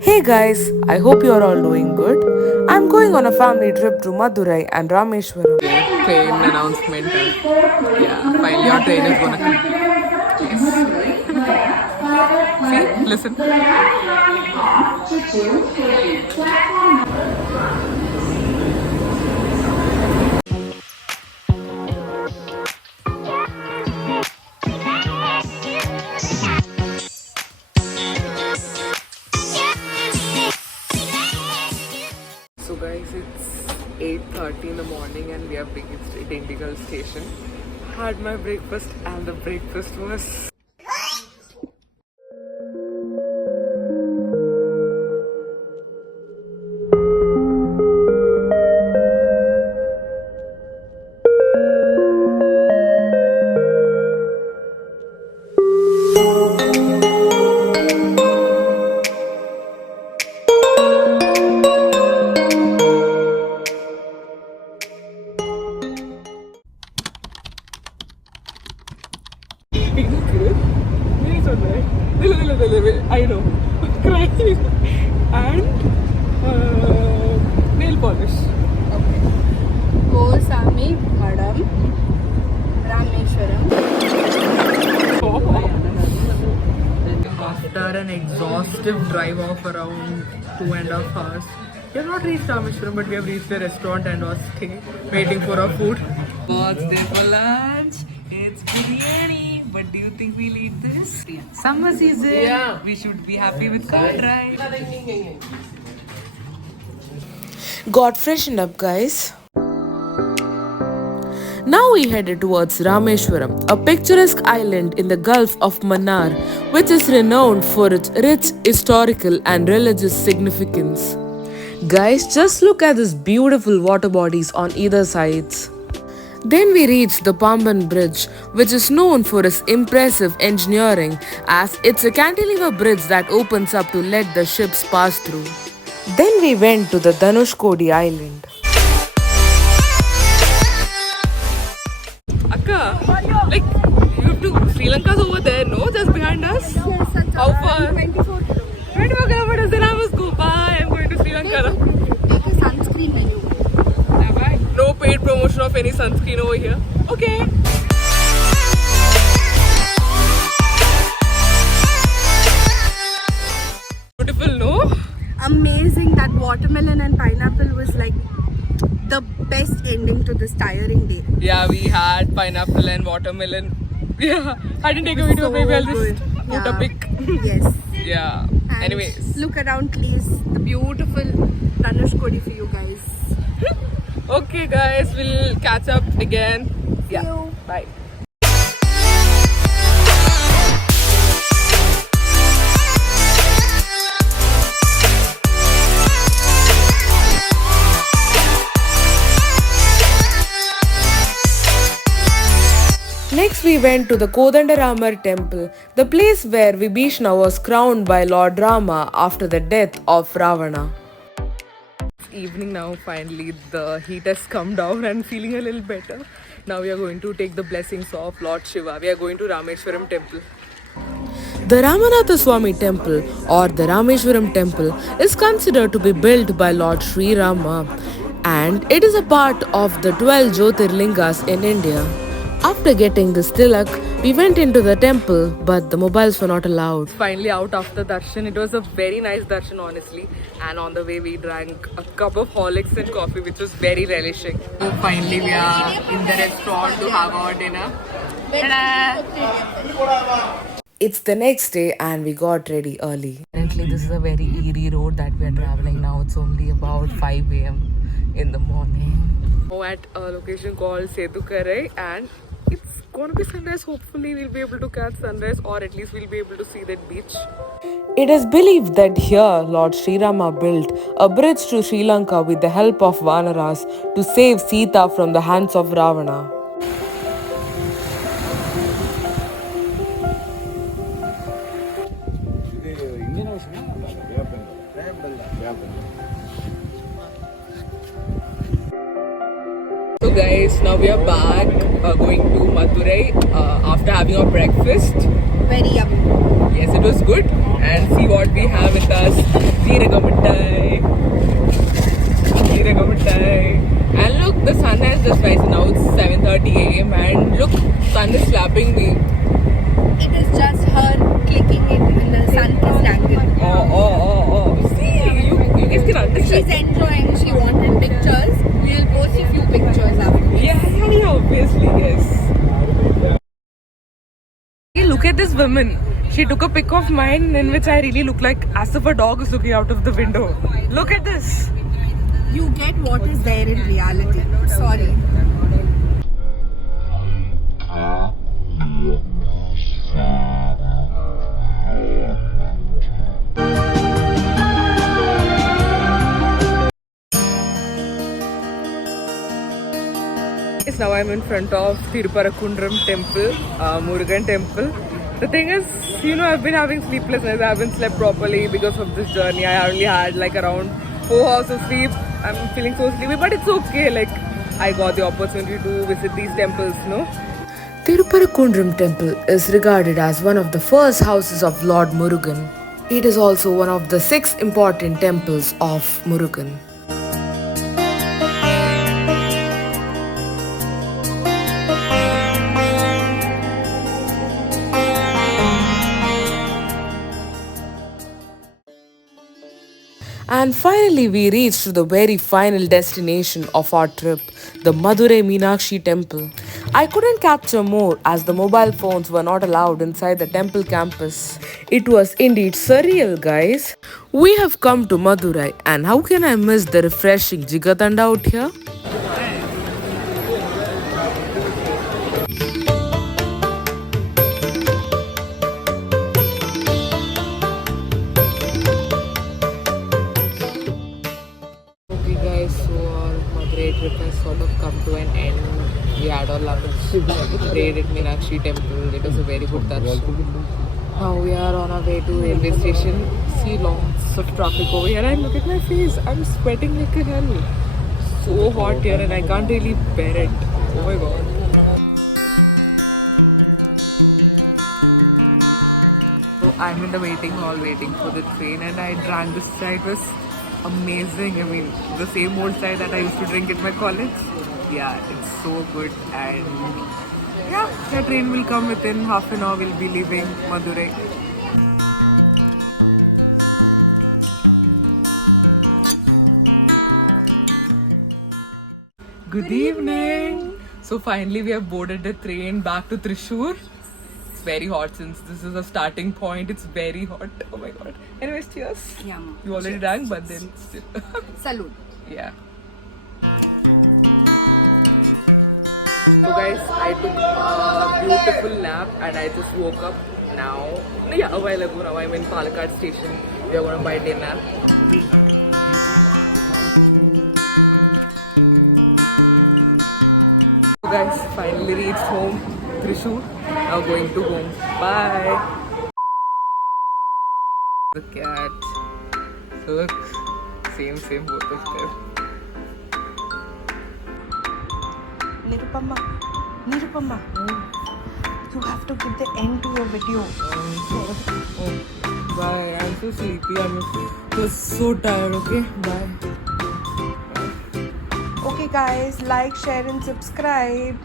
Hey guys, I hope you are all doing good. I'm going on a family trip to Madurai and Rameshwaram. Train announcement. Yeah, finally your train is gonna come. Yes. See, listen. So guys, it's 8:30 in the morning and we have reached Dindigul station. Had my breakfast and the breakfast was I know, crying and nail polish. Gosami Madam Rameshwaram. After an exhaustive drive of around 2.5 hours, we have not reached Rameshwaram, but we have reached the restaurant and was waiting for our food. What's there for lunch? It's biryani. But do you think we'll eat this? Summer season. Yeah. We should be happy with curd rice. Got freshened up, guys. Now we headed towards Rameshwaram, a picturesque island in the Gulf of Mannar, which is renowned for its rich historical and religious significance. Guys, just look at these beautiful water bodies on either sides. Then we reached the Pamban Bridge, which is known for its impressive engineering as it's a cantilever bridge that opens up to let the ships pass through. Then we went to the Dhanushkodi Island. Akka, like, you have to, Sri Lanka's over there, no? Just behind us? How far? 24 kilometers. 24 kilometers, then I must go. Bye, I'm going to Sri Lanka now. Take a sunscreen menu. No paid promotion of any sunscreen over here. Okay. Beautiful, no? Amazing. That watermelon and pineapple was like the best ending to this tiring day. Yeah, we had pineapple and watermelon. Yeah, I didn't take a video, maybe I'll just put a pic. Yes. Yeah. And Anyways. look around, please. The beautiful Dhanushkodi for you guys. Okay, guys, we'll catch up again. See you. Bye. Next, we went to the Kodandaramar temple, the place where Vibhishna was crowned by Lord Rama after the death of Ravana. It's evening now, finally. The heat has come down and feeling a little better. Now we are going to take the blessings of Lord Shiva. We are going to Rameshwaram temple. The Ramanatha Swami temple or the Rameshwaram temple is considered to be built by Lord Sri Rama, and it is a part of the 12 Jyotirlingas in India. After getting this tilak, we went into the temple, but the mobiles were not allowed. Finally out after darshan. It was a very nice darshan, honestly. And on the way we drank a cup of Horlicks and coffee, which was very relishing. So finally we are in the restaurant to have our dinner. Ta-da! It's the next day and we got ready early. Apparently this is a very eerie road that we are traveling now. It's only about 5 a.m. in the morning. We're at a location called Setukarai and it's gonna be sunrise. Hopefully we'll be able to catch sunrise, or at least we'll be able to see that beach. It is believed that here Lord Sri Rama built a bridge to Sri Lanka with the help of Vanaras to save Sita from the hands of Ravana. So guys, now we are back going to Madurai after having our breakfast. Very yummy. Yes, it was good. And see what we have with us. Jeeraga mittai. Jeeraga mittai. And look, the sun has just risen now. It's 7:30 a.m. And look, sun is slapping me. It is just her clicking it in the sun-kissed angle. Oh. See, you guys can understand. She's enjoying. She wanted pictures. We'll post a few pictures after. Yeah, obviously, yes. Hey, look at this woman. She took a pic of mine in which I really look like as if a dog is looking out of the window. Look at this. You get what is there in reality. Sorry. Yes, now I'm in front of Thiruparakundram temple, Murugan temple. The thing is, I've been having sleeplessness. I haven't slept properly because of this journey. I only had like around 4 hours of sleep. I'm feeling so sleepy, but it's okay. Like, I got the opportunity to visit these temples, no? Thiruparakundram temple is regarded as one of the first houses of Lord Murugan. It is also one of the 6 important temples of Murugan. And finally, we reached to the very final destination of our trip, the Madurai Meenakshi temple. I couldn't capture more as the mobile phones were not allowed inside the temple campus. It was indeed surreal, guys. We have come to Madurai, and how can I miss the refreshing Jigatanda out here? Okay guys, so our Madurai trip has sort of come to an end. We had our lunch, prayed at Meenakshi temple. It was a very good darshan. Now we are on our way to railway station. See lots of traffic over here and look at my face. I'm sweating like a hell. So hot here and I can't really bear it. Oh my god. So I'm in the waiting hall waiting for the train and I drank this chai. It was amazing. I mean, the same old chai that I used to drink in my college. Yeah, it's so good. And yeah, the train will come within half an hour. We'll be leaving Madurai. Good evening. So finally we have boarded the train back to Thrissur. It's very hot since this is a starting point. It's very hot. Oh my god. Anyways, cheers. Yum. You already drank, but then still. Salute. Yeah. So guys, I took a beautiful nap and I just woke up now. Yeah, a while ago. Now I'm in Palakkad station. We are going to buy dinner. So guys, finally reached home. Thrissur. Now going to home. Bye. The cat. Look. Same both of them. Nirupama, you have to give the end to your video. Bye. I'm so sleepy. I'm just so tired. Okay. Bye. Okay guys, like, share and subscribe.